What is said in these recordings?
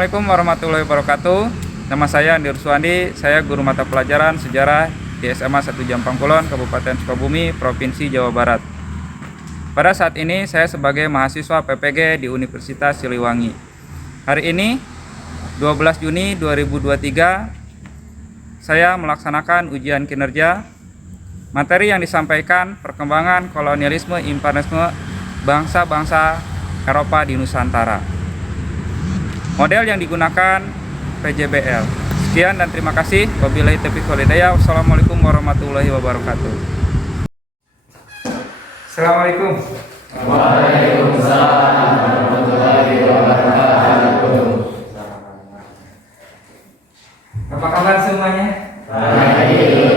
Assalamualaikum warahmatullahi wabarakatuh. Nama saya Andi Ruswandi, saya guru mata pelajaran sejarah di SMA 1 Jampang Kulon, Kabupaten Sukabumi, Provinsi Jawa Barat. Pada saat ini saya sebagai mahasiswa PPG di Universitas Siliwangi. Hari ini 12 Juni 2023 saya melaksanakan ujian kinerja. Materi yang disampaikan perkembangan kolonialisme imperialisme bangsa-bangsa Eropa di Nusantara. Model yang digunakan PJBL. Sekian dan terima kasih. Wabillahi taufiq wal hidayah. Wassalamualaikum warahmatullahi wabarakatuh. Assalamualaikum. Waalaikumsalam warahmatullahi wabarakatuh. Apa kabar semuanya? Baik.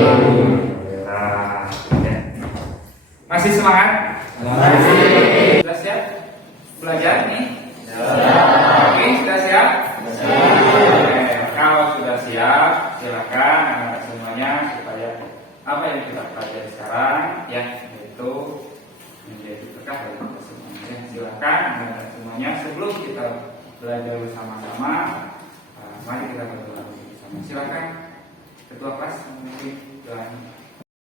Masih semangat? Masih. Sudah siap belajar nih? Siap. Oke, sudah siap? Siap. Kalau sudah siap, silakan anak-anak semuanya supaya apa yang kita pelajari sekarang ya, yaitu menjadi berkah bagi kita semuanya. Silakan anak-anak semuanya sebelum kita belajar bersama-sama, mari kita berdoa bersama. Silakan ketua kelas memimpin doa.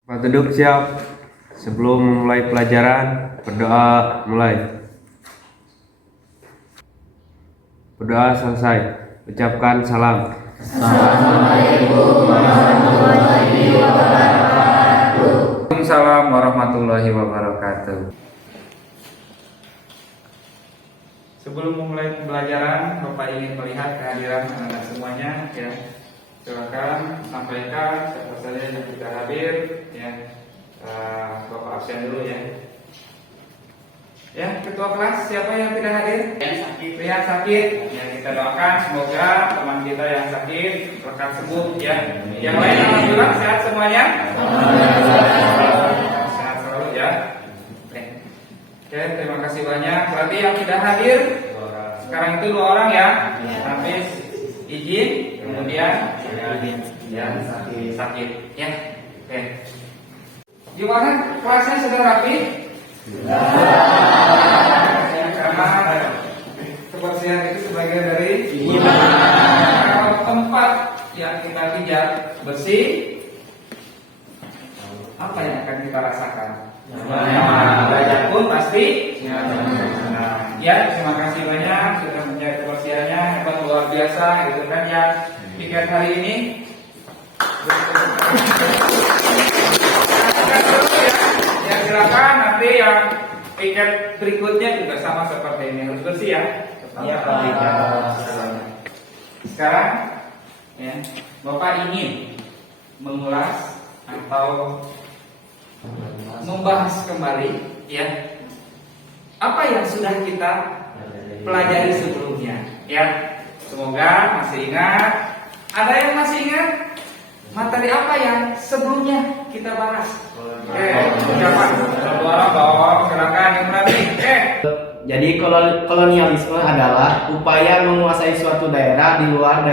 Pak duduk siap. Sebelum memulai pelajaran, berdoa mulai. Berdoa selesai. Ucapkan salam. Assalamualaikum warahmatullahi wabarakatuh. Waalaikumsalam warahmatullahi wabarakatuh. Sebelum memulai pembelajaran, Bapak ingin melihat kehadiran anak-anak semuanya ya. Silakan sampaikan siapa saja yang tidak hadir ya. Bapak absen dulu ya. Ya, ketua kelas siapa yang tidak hadir? Yang sakit. Ya, kita doakan semoga teman kita yang sakit lekas sembuh ya. Yang lain alhamdulillah sehat semuanya. Sehat selalu ya. Oke, terima kasih banyak. Berarti yang tidak hadir sekarang itu 2 orang ya. Habis izin, kemudian yang sakit ya. Oke. Gimana? Kelasnya sudah rapi? Karena kebersihan itu sebagian dari iman. Kalau tempat yang kita pijat bersih, apa yang akan kita rasakan? Nyaman. Belajar pun pasti nyaman. Ya, terima kasih banyak sudah menjaga kebersihannya, hebat luar biasa gitu kan ya. Piket hari ini. Ya silakan nanti yang piket berikutnya juga sama seperti ini, harus bersih ya. Iya Pak. Sekarang ya, Bapak ingin mengulas atau membahas kembali ya apa yang sudah kita pelajari sebelumnya ya. Semoga masih ingat. Ada yang masih ingat materi apa yang sebelumnya kita bahas? Siapa? Silakan yang berani. Jadi kolonialisme adalah upaya menguasai suatu daerah di luar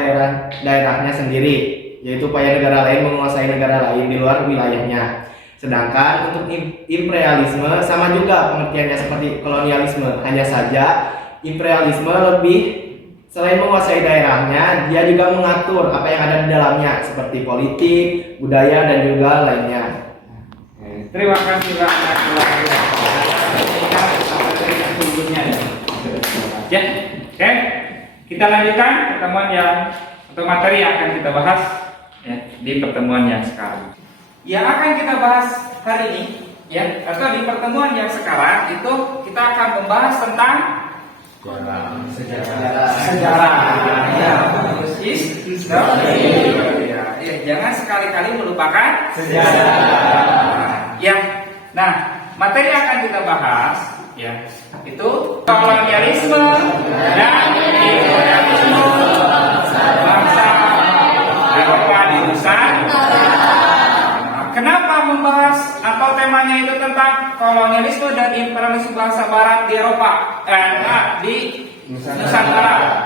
daerahnya sendiri, yaitu upaya negara lain menguasai negara lain di luar wilayahnya. Sedangkan untuk imperialisme sama juga pengertiannya seperti kolonialisme, hanya saja imperialisme lebih selain menguasai daerahnya, dia juga mengatur apa yang ada di dalamnya seperti politik, budaya dan juga lainnya. Terima kasih banyak. Ya, oke. Kita lanjutkan pertemuan atau materi yang akan kita bahas ya, di pertemuan yang sekarang. Yang akan kita bahas hari ini ya, atau di pertemuan yang sekarang itu kita akan membahas tentang sejarah. Ya, ya, jangan sekali-kali melupakan sejarah. Ya, nah materi yang akan kita bahas ya itu kolonialisme dan imperialisme bangsa Eropa di Nusantara. Kenapa membahas atau temanya itu tentang kolonialisme dan imperialisme bangsa Barat di Eropa di Nusantara?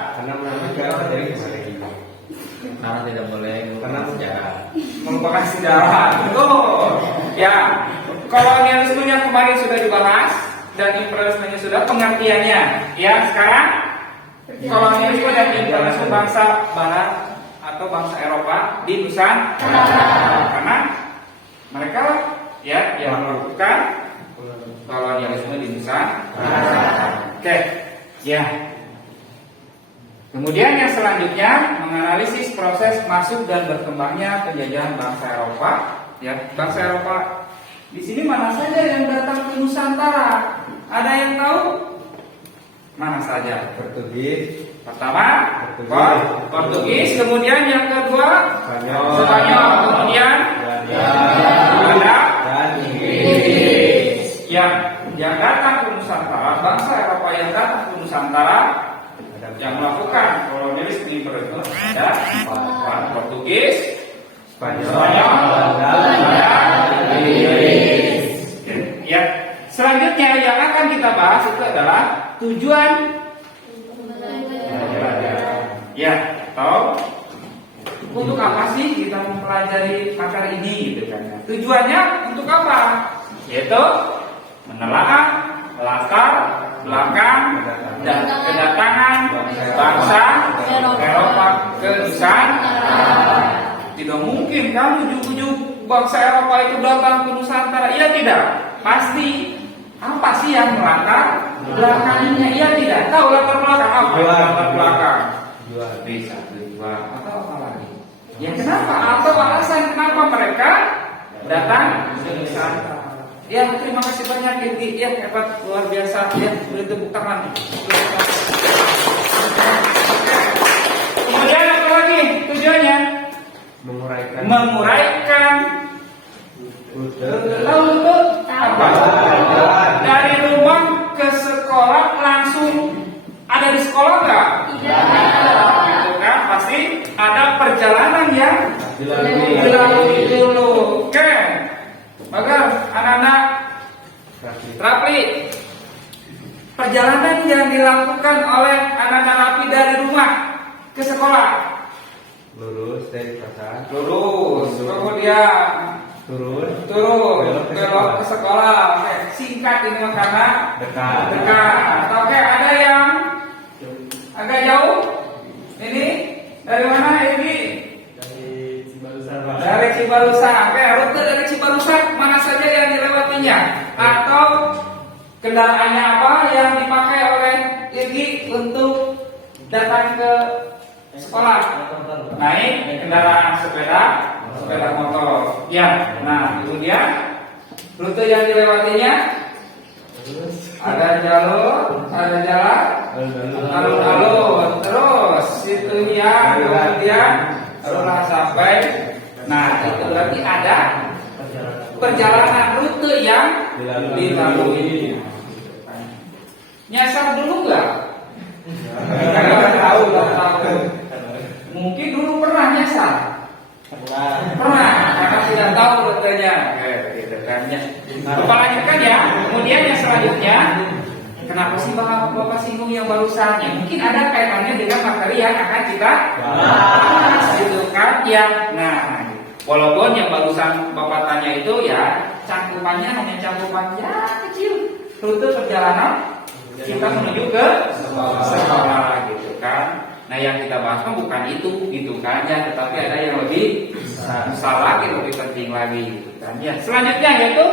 Karena tidak boleh melupakan sejarah. Melupakan sejarah, betul. Ya, kolonialismenya kemarin sudah dibahas dan imperialismenya sudah pengertiannya. Ya, sekarang kolonialisme dan imperialisme bangsa Barat atau bangsa Eropa di Nusantara, karena mereka ya yang melakukan kolonialisme di Nusantara. Oke, ya. Kemudian yang selanjutnya menganalisis proses masuk dan berkembangnya penjajahan bangsa Eropa. Ya, bangsa Eropa di sini mana saja yang datang ke Nusantara? Ada yang tahu? Mana saja? Portugis, Pertama, Portugis. Kemudian yang kedua, Spanyol. Kemudian Belanda dan Inggris. yang datang ke Nusantara, bangsa Eropa yang datang ke Nusantara yang melakukan kolonialisme imperialisme ada empat: Portugis, Spanyol, Belanda, Inggris. Ya. Selanjutnya yang akan kita bahas itu adalah tujuan ya, atau untuk apa sih kita mempelajari materi ini gitu kan. Tujuannya untuk apa? Yaitu menelaah latar belakang dan kedatangan bangsa Eropa ke Nusantara. Tidak mungkin kan ujung-ujung bangsa Eropa itu datang ke Nusantara. Iya tidak? Pasti. Apa sih yang melatar belakangnya? Iya tidak? Tahu latar belakang apa? Latar belakang bisa tujuan atau apa lagi? Ya kenapa? Atau alasan kenapa mereka datang ke Nusantara? Ya, terima kasih banyak Giti. Ya, hebat, luar biasa. Ya, beri tepuk tangan. Kemudian apa lagi tujuannya? Menguraikan. Lalu itu apa? Dari rumah ke sekolah langsung ada di sekolah nggak? Tidak. Kan pasti ada perjalanan yang dilalui dulu. Oke. Maka anak-anak Rapi, perjalanan yang dilakukan oleh anak-anak Rapi dari rumah ke sekolah. Lurus dari pasar. Lurus, kemudian Turun. belok ke sekolah. Oke, singkat ini mah karena Dekat. Oke, ada yang agak jauh. Ini dari mana ini? Dari Cibarusa. Oke, rute dari Cibarusa mana saja yang dilewatinya? Atau kendaraannya apa yang dipakai oleh Irgi untuk datang ke sekolah? Naik kendaraan sepeda motor. Ya. Nah, kemudian rute yang dilewatinya ada jalan alun-alun. Terus itu ya, kemudian barulah sampai. Nah, itu berarti ada perjalanan rute yang dilalui. Nyasar dulu nggak? Nggak tahu. Mungkin dulu pernah nyasar. Pernah, karena tidak tahu rutenya. Gitu kan ya. Bapak lanjutkan ya. Kemudian yang selanjutnya, kenapa sih Bapak singgung yang barusan? Ya, mungkin ada kaitannya dengan materi yang akan kita bahas, gitu kan ya. Nah, walaupun yang barusan Bapak tanya itu ya cangkupannya hanya cangkupan ya kecil, rute perjalanan kita menuju ke sekolah gitu kan. Nah, yang kita bahas kan bukan itu gitu kan ya, tetapi ada yang lebih besar lagi, lebih penting lagi gitu kan ya. Selanjutnya yaitu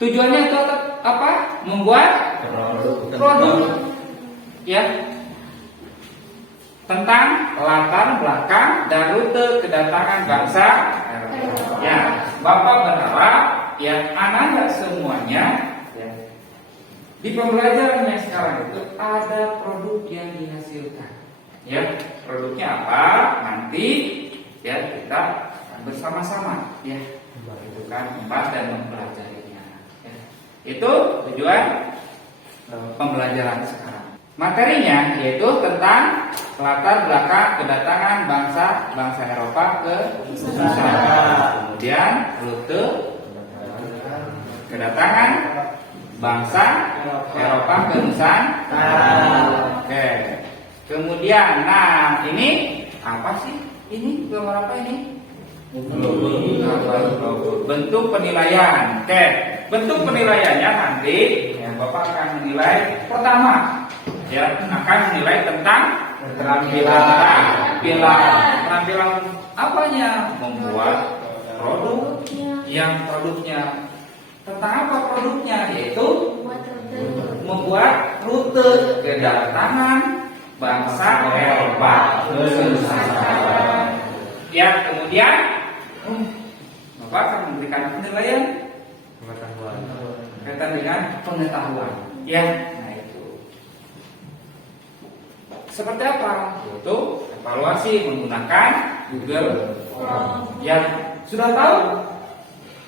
tujuannya itu apa? Membuat produk ya, tentang latar belakang dan rute kedatangan bangsa ya. Bapak berharap ya anak-anak semuanya ya, di pembelajarannya sekarang itu ada produk yang dihasilkan ya. Produknya apa? Nanti ya kita bersama-sama ya, itu kan membahas dan mempelajarinya ya. Itu tujuan pembelajaran sekarang. Materinya yaitu tentang latar belakang kedatangan bangsa Eropa ke Nusantara. Kemudian rute kedatangan bangsa Eropa ke Nusantara. Oke. Kemudian, nah ini apa sih? Ini gambar apa ini? Bentuk penilaian. Oke. bentuk penilaiannya nanti ya, Bapak akan menilai pertama ya, akan menilai tentang keterampilan apanya, membuat produk, yang produknya tentang apa produknya, yaitu membuat rute kedatangan bangsa Eropa Nusantara. Ya, kemudian Bapak akan memberikan penilaian kaitan dengan pengetahuan. Ya, nah itu. Seperti apa? Yaitu evaluasi menggunakan Google Form. Ya, sudah tahu?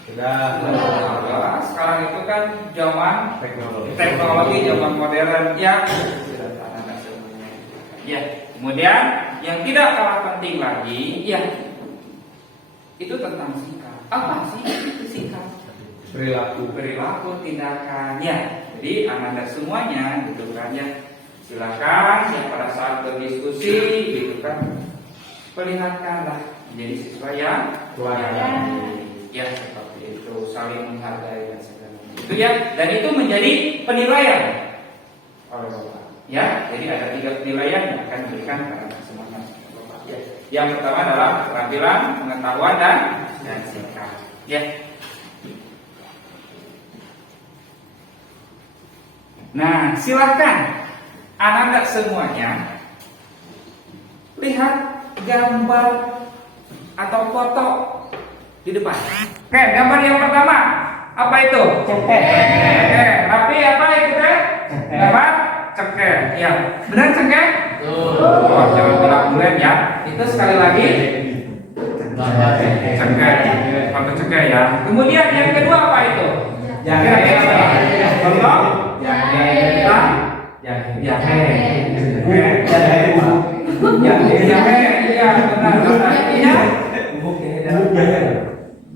Sudah. Nah, sekarang itu kan zaman teknologi zaman modern ya. Sudah tahu semuanya. Ya, kemudian yang tidak kalah penting lagi ya itu tentang sikap. Apa sih itu sikap? Perilaku tindakannya. Jadi Anda semuanya gitu kan ya. Silakan ya pada saat berdiskusi gitu kan perlihatkanlah menjadi siswa yang ya seperti itu, saling menghargai dan sebagainya. Itu ya, dan itu menjadi penilaian oleh Bapak. Ya, jadi ada 3 penilaian yang akan diberikan kepada semuanya. Ya. Yang pertama adalah keterampilan, pengetahuan dan sikap. Ya. Nah, silakan anak-anak semuanya lihat gambar atau foto di depan. Oke, gambar yang pertama apa itu? Cengkeh. Tapi apa itu teh? Gambar cengkeh. Ya, benar cengkeh? Oh, jangan bilang bulan ya. Itu sekali lagi cengkeh. Foto cengkeh ya. Kemudian yang kedua apa itu? Kira-kira contoh? Jahe. Iya benar. Artinya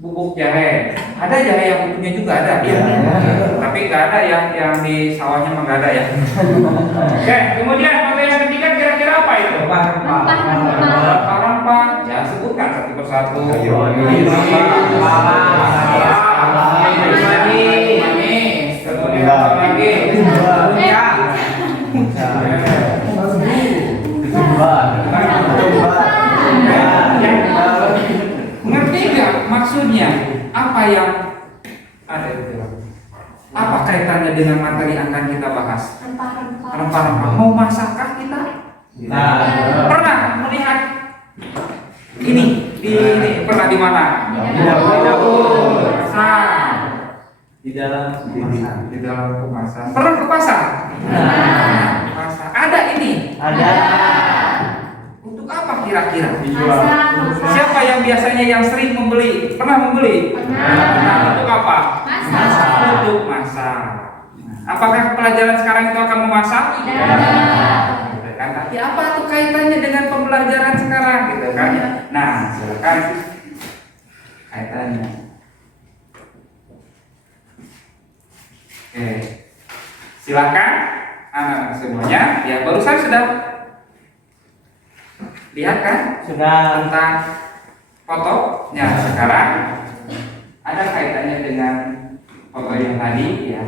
bubuk jahe. Ada jahe yang bubuknya juga ada. Ya. Tapi nggak ada yang di sawahnya mah nggak ada ya. Oke, kemudian foto yang ketiga kira-kira apa itu? Rempah-rempah. Ya sebutkan satu persatu. Manis. Kemudian apa lagi? Ngerti nggak maksudnya? Apa yang ada itu? Apa kaitannya dengan materi yang akan kita bahas? Rempah-rempah. Mau masakkah kita? Pernah melihat ini pernah di mana? Di dapur. Di dalam kemasan. Pernah ke pasar? Pasar. Ada ini? Ada. Untuk apa kira-kira? Siapa yang biasanya yang sering membeli? Pernah membeli? Nah, untuk apa? Masak. Untuk masak. Apakah pelajaran sekarang itu akan memasak? Tidak. Tapi apa tuh kaitannya dengan pembelajaran sekarang gitu kan? Nah, silakan kaitannya. Oke, silakan anak-anak semuanya. Ya barusan sudah lihat kan? Sudah tentang fotonya. Sekarang ada kaitannya dengan foto yang tadi ya.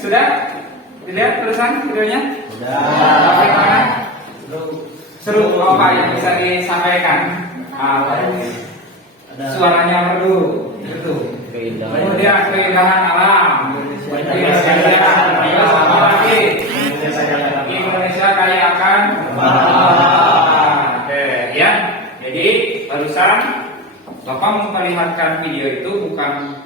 Sudah dilihat terusan videonya? Sudah. Bagaimana? Seru. Apa yang bisa disampaikan? Suaranya merdu. Itu. Kemudian keindahan alam. Indonesia kaya akan. Oke, ya. Jadi barusan Bapak memperlihatkan video itu bukan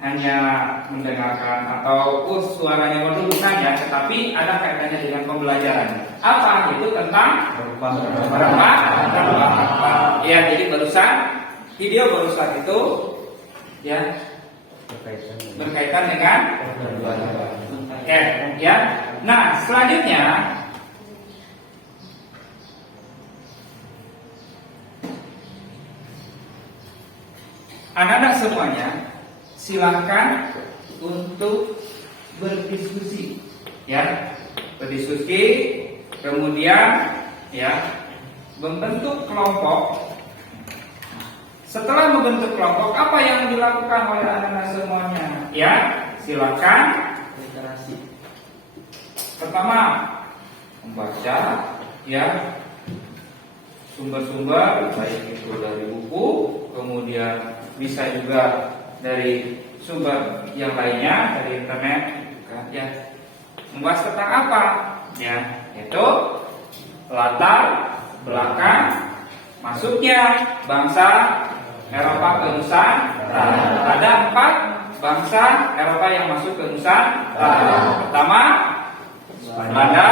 hanya mendengarkan atau suaranya merdu bukan ya, tetapi ada kaitannya dengan pembelajaran. Apa itu tentang rempah? Ya, jadi barusan video barusan itu ya berkaitan dengan oke ya. Nah, selanjutnya anak-anak semuanya silahkan untuk berdiskusi ya, berdiskusi, kemudian ya membentuk kelompok. Setelah membentuk kelompok, apa yang dilakukan oleh anak-anak semuanya? Ya, silakan literasi. Pertama, membaca ya sumber-sumber, baik itu dari buku, kemudian bisa juga dari sumber yang lainnya, dari internet ya. Membahas tentang apa? Ya, itu latar belakang masuknya bangsa Eropa ke Nusantara. Ada 4 bangsa Eropa yang masuk ke Nusantara. Pertama, Belanda,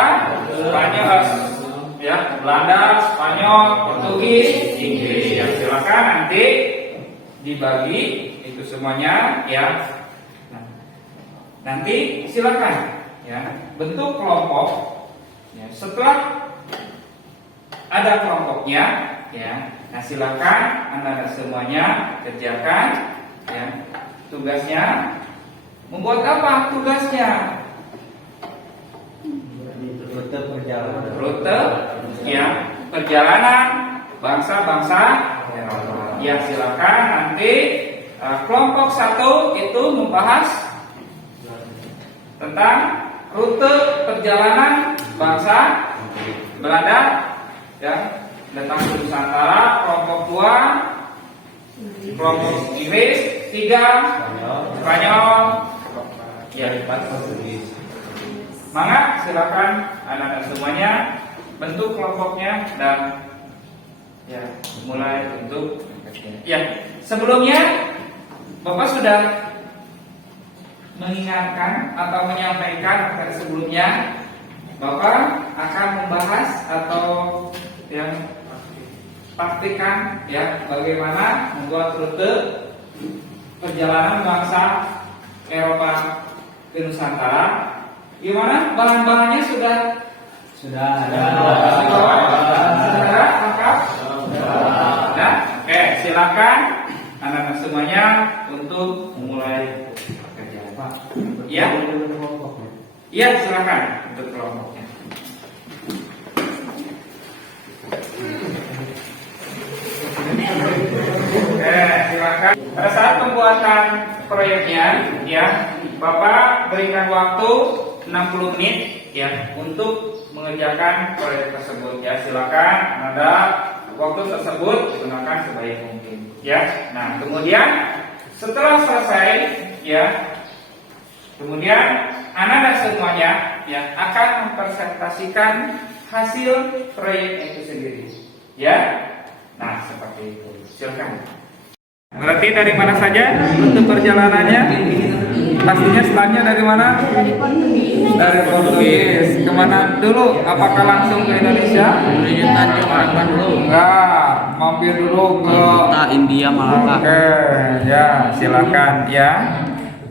Spanyol, ya, Belanda, Spanyol, Portugis, Inggris. Ya, silakan nanti dibagi itu semuanya ya. Nah, nanti silakan ya bentuk kelompok. Ya, setelah ada kelompoknya ya, nah silakan anda semuanya kerjakan ya tugasnya. Membuat apa tugasnya? Rute ya perjalanan bangsa-bangsa Eropa. Ya, silakan nanti kelompok 1 itu membahas tentang rute perjalanan bangsa Belanda ya datang ke Nusantara. Kelompok 2 kelompok Inggris, 3 Spanyol ya 4 Portugis. Mangga silakan anak-anak semuanya bentuk kelompoknya dan ya mulai untuk ya. Sebelumnya Bapak sudah mengingatkan atau menyampaikan sebelumnya Bapak akan membahas atau yang pastikan ya bagaimana membuat rute perjalanan bangsa Eropa ke Nusantara. Gimana bahan-bahannya sudah ada? Sudah lengkap? Nah, oke, silakan anak-anak semuanya untuk memulai pekerjaan. Pak, ya? Iya, silakan untuk kelompoknya. Silakan. Pada saat pembuatan proyeknya, ya, Bapak berikan waktu 60 menit, ya, untuk mengerjakan proyek tersebut. Ya, silakan Anda waktu tersebut digunakan sebaik mungkin. Ya, nah kemudian setelah selesai, ya, kemudian anak-anak semuanya, ya, akan mempresentasikan hasil proyek itu sendiri. Ya, nah seperti itu. Silakan. Berarti dari mana saja untuk perjalanannya? Pastinya startnya dari mana? Dari Portugis. Kemana dulu? Apakah langsung ke Indonesia? Enggak, mampir dulu ke India Malaka. Oke, ya silakan ya.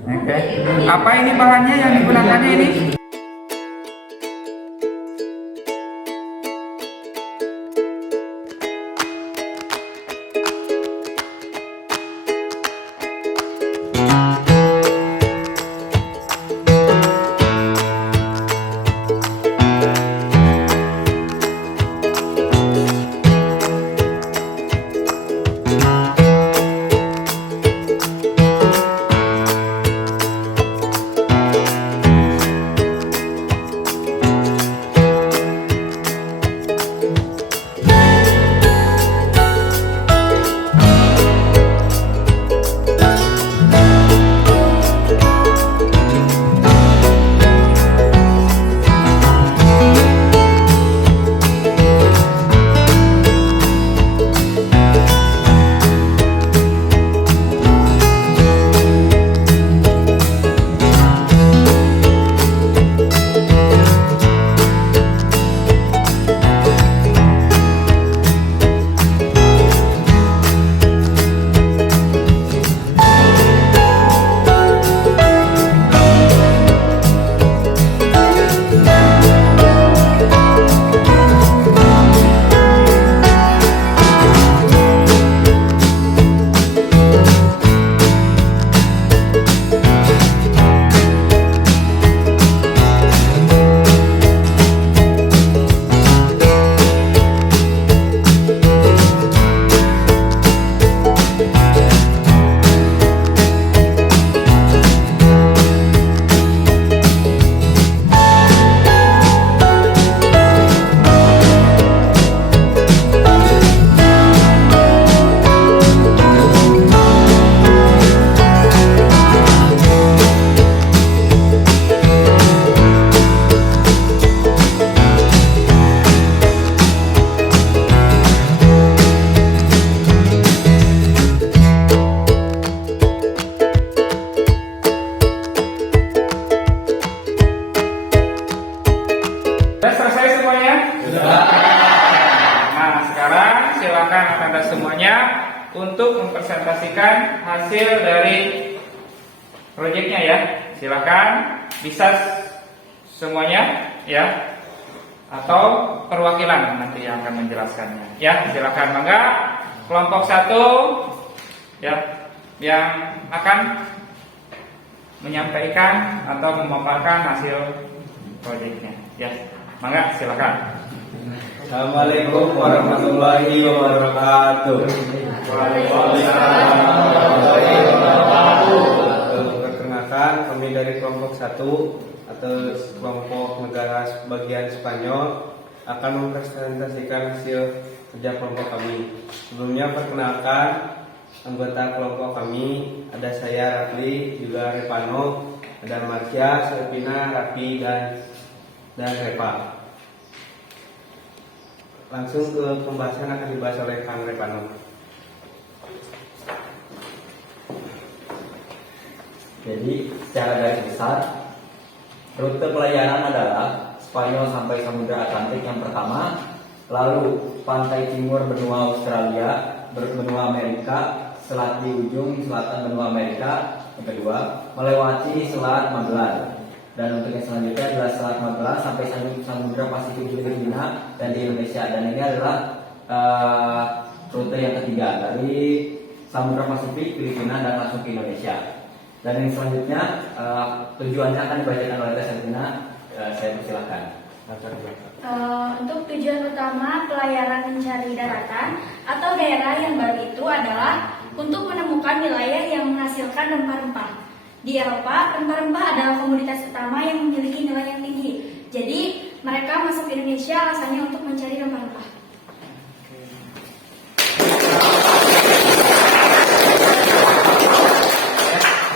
Oke. Apa ini bahannya yang digunakannya ini? presentasikan hasil dari proyeknya ya. Silakan bisa semuanya ya, atau perwakilan nanti yang akan menjelaskannya ya. Silakan, mangga kelompok 1 ya yang akan menyampaikan atau memaparkan hasil proyeknya ya. Mangga silakan. Assalamualaikum warahmatullahi wabarakatuh. Perkenalkan, kami dari kelompok 1 atau kelompok negara bagian Spanyol akan mempresentasikan hasil kerja kelompok kami. Sebelumnya perkenalkan anggota kelompok kami, ada saya Rafli, juga Repano, ada Marsha, Selvina, Rafi dan Repa. Langsung ke pembahasan akan dibahas oleh Kang Repano. Jadi secara garis besar, rute pelayaran adalah Spanyol sampai Samudra Atlantik yang pertama, lalu pantai timur benua Australia, benua Amerika, selat di ujung selatan benua Amerika yang kedua, melewati Selat Magellan. Dan untuk yang selanjutnya adalah Selat Magellan sampai Samudra Pasifik di Filipina dan di Indonesia. Dan ini adalah rute yang ketiga dari Samudra Pasifik, Filipina dan langsung ke Indonesia. Dan yang selanjutnya tujuannya akan dibacakan oleh Selvina. Saya persilahkan. Untuk tujuan utama pelayaran mencari daratan atau daerah yang baru itu adalah untuk menemukan wilayah yang menghasilkan rempah-rempah. Di Eropa, rempah-rempah adalah komoditas utama yang memiliki nilai yang tinggi. Jadi, mereka masuk ke Indonesia alasannya untuk mencari rempah-rempah.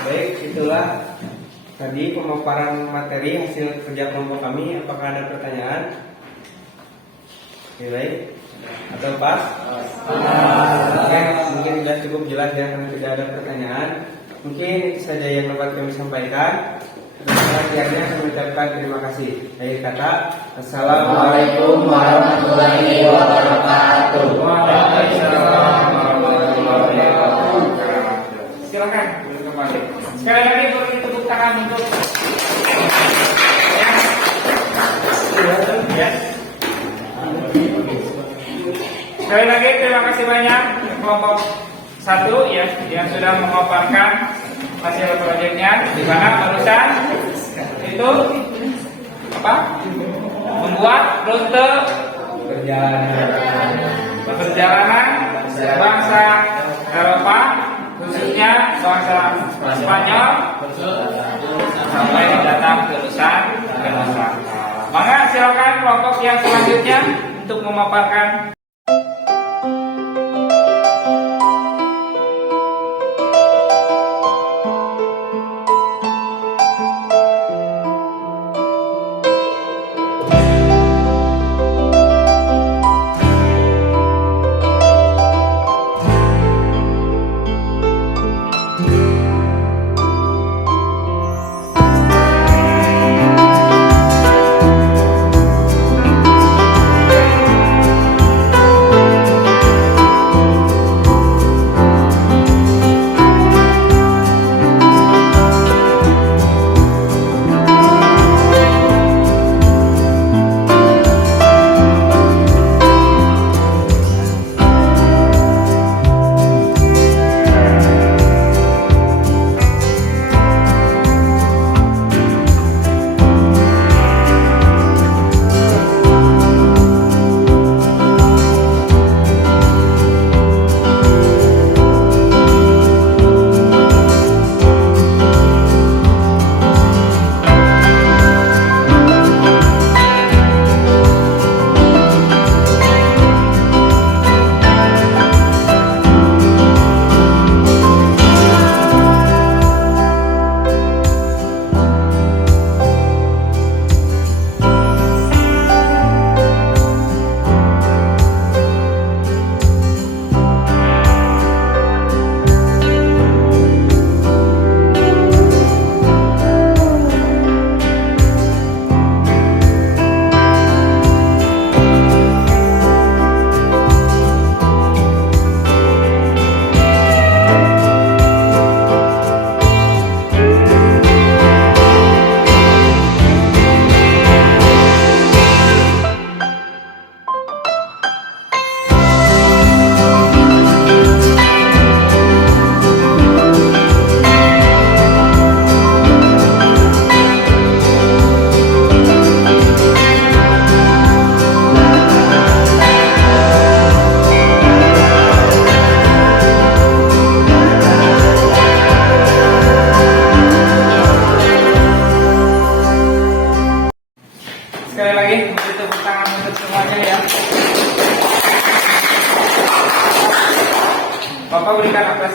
Baik, itulah tadi pemaparan materi hasil kerja kelompok kami. Apakah ada pertanyaan? Oke, baik. Atau pas? Oke, mungkin sudah cukup jelas ya, karena tidak ada pertanyaan. Mungkin itu saja yang dapat kami sampaikan. Selanjutnya kami ucapkan terima kasih. Akhir kata, Assalamualaikum warahmatullahi wabarakatuh. Waalaikumsalam warahmatullahi wabarakatuh. Silakan duduk kembali. Sekali lagi beri tepuk tangan untuk ya. Sekali lagi terima kasih banyak kelompok 1 ya yang sudah memaparkan hasil proyeknya, di mana barusan itu apa? Membuat rute perjalanan bangsa Eropa, khususnya bangsa Spanyol sampai datang ke Nusantara. Maka silakan kelompok yang selanjutnya untuk memaparkan.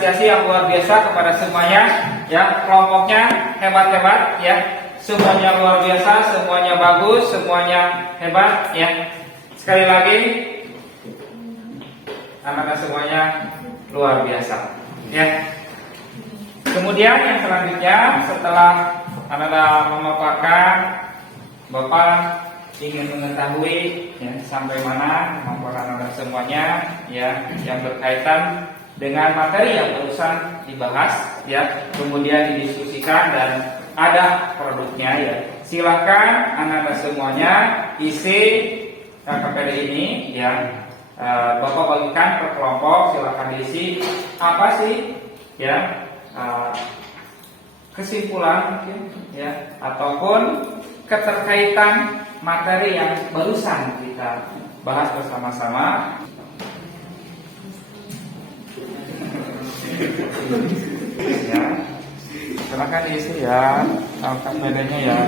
apresiasi yang luar biasa kepada semuanya, ya kelompoknya hebat-hebat, ya semuanya luar biasa, semuanya bagus, semuanya hebat, ya sekali lagi anak-anak semuanya luar biasa, ya. Kemudian yang selanjutnya setelah anak-anak memaparkan, Bapak ingin mengetahui ya, sampai mana kemampuan anak-anak semuanya ya yang berkaitan dengan materi yang barusan dibahas ya, kemudian didiskusikan dan ada produknya ya. Silakan anak-anak semuanya isi KPD ini ya. Bapak bagikan per kelompok, silakan diisi apa sih ya kesimpulan mungkin ya ataupun keterkaitan materi yang barusan kita bahas bersama-sama. Ya, silakan diisi ya KPD-nya ya.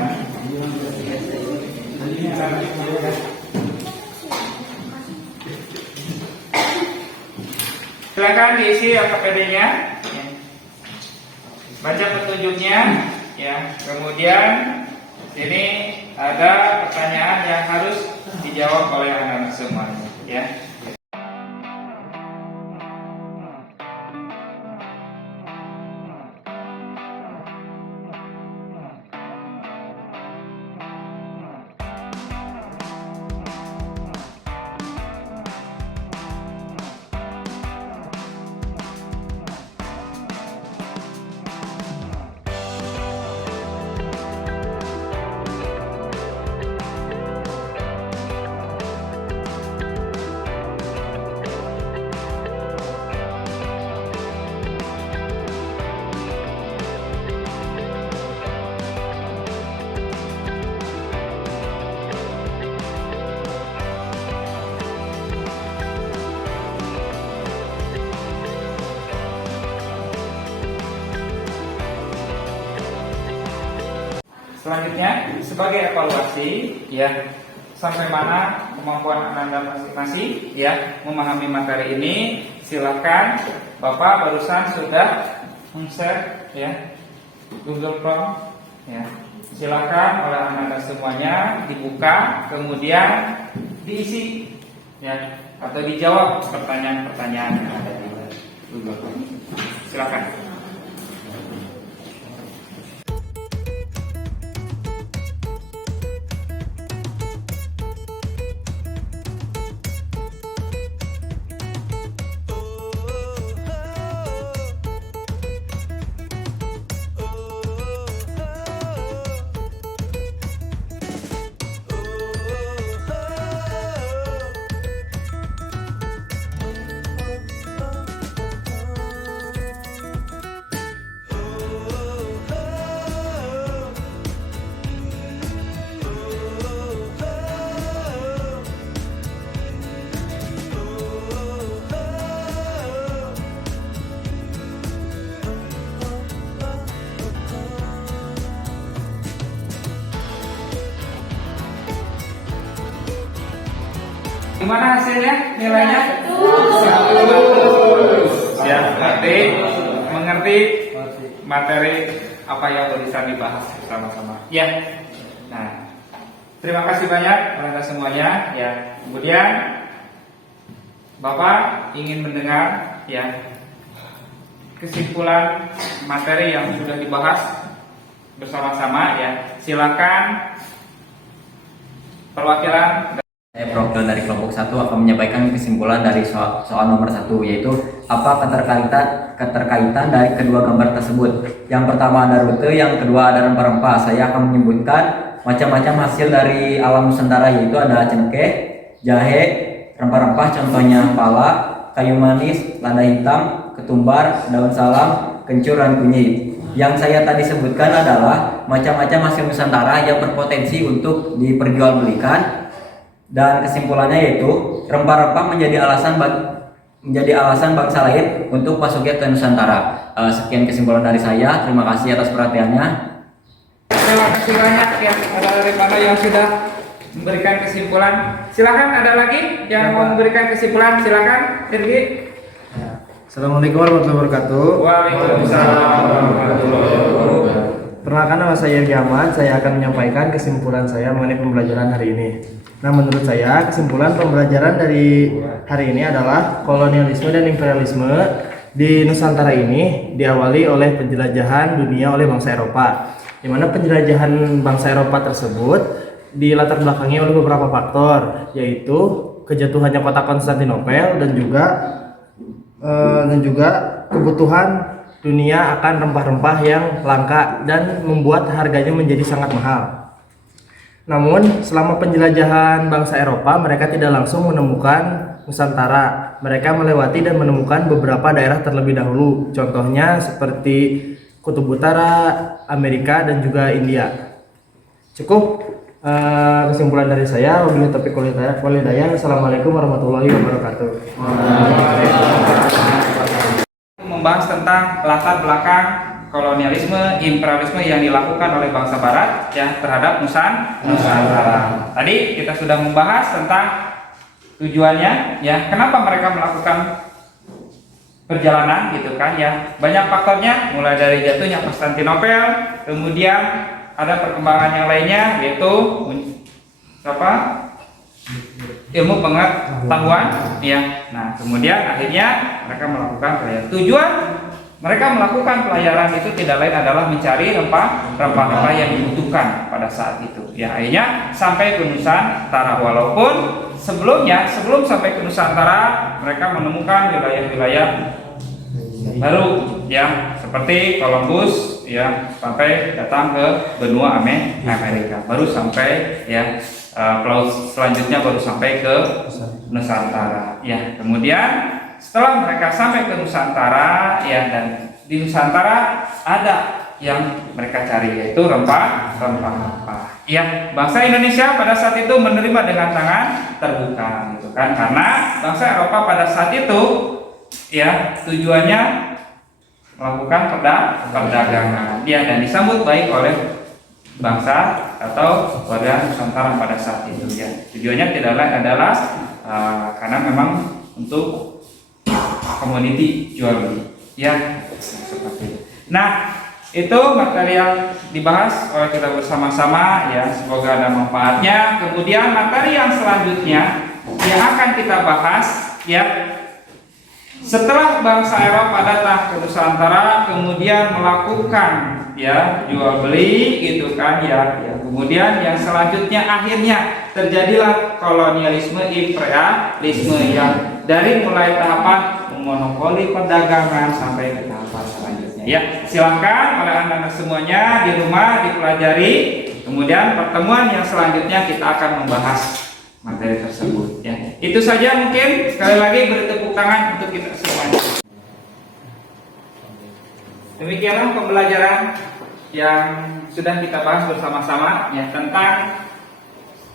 Silakan diisi KPD-nya. Baca petunjuknya ya. Kemudian sini ada pertanyaan yang harus dijawab oleh anak-anak semuanya ya. Selanjutnya sebagai evaluasi ya, sampai mana kemampuan Anda masing-masing ya memahami materi ini. Silakan, Bapak barusan sudah share ya Google Form ya. Silakan oleh anak-anak semuanya dibuka kemudian diisi ya atau dijawab pertanyaan-pertanyaan yang ada di Google Form. Silakan. Gimana hasilnya? Nilainya? Ya, mengerti materi apa yang barusan dibahas bersama-sama. Ya. Nah, terima kasih banyak kepada semuanya. Ya. Kemudian Bapak ingin mendengar ya kesimpulan materi yang sudah dibahas bersama-sama ya. Silakan perwakilan. Saya Prof. Don dari kelompok 1 akan menyampaikan kesimpulan dari soal nomor 1, yaitu apa keterkaitan dari kedua gambar tersebut. Yang pertama ada rute, yang kedua ada rempah-rempah. Saya akan menyebutkan macam-macam hasil dari alam Nusantara, yaitu ada cengkeh, jahe, rempah-rempah contohnya pala, kayu manis, lada hitam, ketumbar, daun salam, kencur, dan kunyit. Yang saya tadi sebutkan adalah macam-macam hasil Nusantara yang berpotensi untuk diperjualbelikan. Dan kesimpulannya yaitu rempah-rempah menjadi alasan bangsa lain untuk masuknya ke Nusantara. Sekian kesimpulan dari saya. Terima kasih atas perhatiannya. Terima kasih banyak ya dari mana yang sudah memberikan kesimpulan. Silakan ada lagi yang mau memberikan kesimpulan. Silakan, Irgi. Assalamualaikum warahmatullahi wabarakatuh. Waalaikumsalam warahmatullahi wabarakatuh. Perkenalkan, nama saya Yogi Ahmad. Saya akan menyampaikan kesimpulan saya mengenai pembelajaran hari ini. Nah, menurut saya kesimpulan pembelajaran dari hari ini adalah kolonialisme dan imperialisme di Nusantara ini diawali oleh penjelajahan dunia oleh bangsa Eropa, di mana penjelajahan bangsa Eropa tersebut dilatar belakangi oleh beberapa faktor, yaitu kejatuhannya kota Konstantinopel dan juga kebutuhan dunia akan rempah-rempah yang langka dan membuat harganya menjadi sangat mahal. Namun, selama penjelajahan bangsa Eropa, mereka tidak langsung menemukan Nusantara. Mereka melewati dan menemukan beberapa daerah terlebih dahulu. Contohnya seperti Kutub Utara, Amerika, dan juga India. Cukup kesimpulan dari saya. Wabillahi taufiq wal hidayah. Wassalamualaikum warahmatullahi wabarakatuh. Membahas tentang latar belakang kolonialisme, imperialisme yang dilakukan oleh bangsa Barat ya terhadap Nusantara. Tadi kita sudah membahas tentang tujuannya, ya kenapa mereka melakukan perjalanan gitu kan ya. Banyak faktornya, mulai dari jatuhnya Konstantinopel, kemudian ada perkembangan yang lainnya yaitu ilmu pengetahuan ya. Nah, kemudian akhirnya mereka melakukan pelayaran. Tujuan mereka melakukan pelayaran itu tidak lain adalah mencari rempah-rempah yang dibutuhkan pada saat itu. Ya, akhirnya sampai ke Nusantara, walaupun sebelum sampai ke Nusantara mereka menemukan wilayah-wilayah baru ya, seperti Columbus ya, sampai datang ke benua Amerika. Baru sampai ya pelaut selanjutnya baru sampai ke Nusantara ya. Kemudian setelah mereka sampai ke Nusantara ya, dan di Nusantara ada yang mereka cari, yaitu rempah-rempah ya. Bangsa Indonesia pada saat itu menerima dengan tangan terbuka gitu kan, karena bangsa Eropa pada saat itu ya tujuannya melakukan perdagangan ya, dan disambut baik oleh bangsa atau warga Nusantara pada saat itu ya. Tujuannya tidak lain adalah karena memang untuk komoditi jual beli ya, seperti itu. Nah, itu materi yang dibahas oleh kita bersama-sama ya, semoga ada manfaatnya. Kemudian materi yang selanjutnya yang akan kita bahas ya, setelah bangsa Eropa datang ke Nusantara kemudian melakukan ya jual beli gitu kan ya. Kemudian yang selanjutnya akhirnya terjadilah kolonialisme, imperialisme yang dari mulai tahapan monopoli perdagangan sampai ke tahapan selanjutnya ya. Silakan oleh anak-anak semuanya di rumah dipelajari. Kemudian pertemuan yang selanjutnya kita akan membahas materi tersebut ya. Itu saja, mungkin sekali lagi beri tepuk tangan untuk kita semuanya. Demikianlah pembelajaran yang sudah kita bahas bersama-sama ya, tentang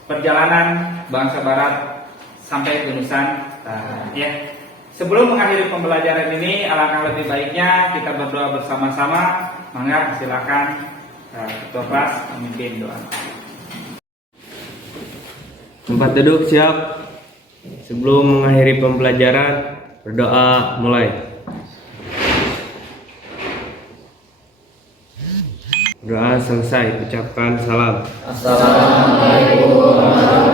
perjalanan bangsa Barat sampai ke Nusantara ya. Sebelum mengakhiri pembelajaran ini, alangkah lebih baiknya kita berdoa bersama-sama. Mangga silakan ketua kelas memimpin doa. Tempat duduk siap. Sebelum mengakhiri pembelajaran, berdoa mulai. Doa selesai, ucapkan salam. Assalamualaikum warahmatullahi wabarakatuh.